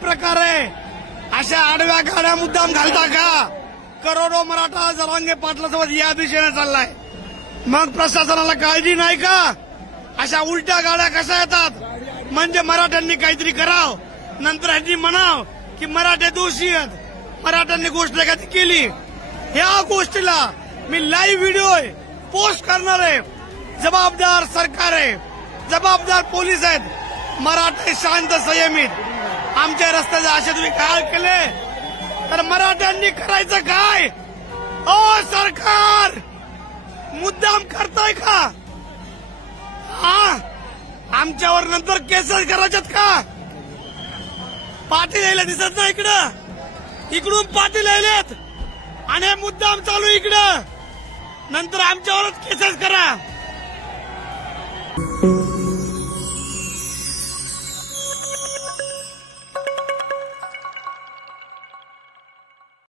प्रकारे अशा आडव्या गाड्या मुद्दाम घालता का? करोडो मराठा जरांगे पाटलासोबत या दिशेने चाललाय, मग प्रशासनाला काळजी नाही का? अशा उलट्या गाड्या कशा येतात? म्हणजे मराठ्यांनी काहीतरी करावं, नंतर ह्यांनी म्हणाव की मराठे दोषी आहेत, मराठ्यांनी गोष्ट एखादी केली. ह्या गोष्टीला मी लाईव्ह व्हिडिओ पोस्ट करणार आहे. जबाबदार सरकार आहे, जबाबदार पोलीस आहेत, मराठे शांत संयमित. आमच्या रस्त्याचे असे तुम्ही काय केले तर मराठ्यांनी करायचं काय? ओ सरकार मुद्दाम करताय का? हा, आमच्यावर नंतर केसेस करायच्यात का? पाटील यायला दिसत नाही इकडं, इकडून पाटील यायलेत आणि हे मुद्दाम चालू इकडं, नंतर आमच्यावरच केसेस करा.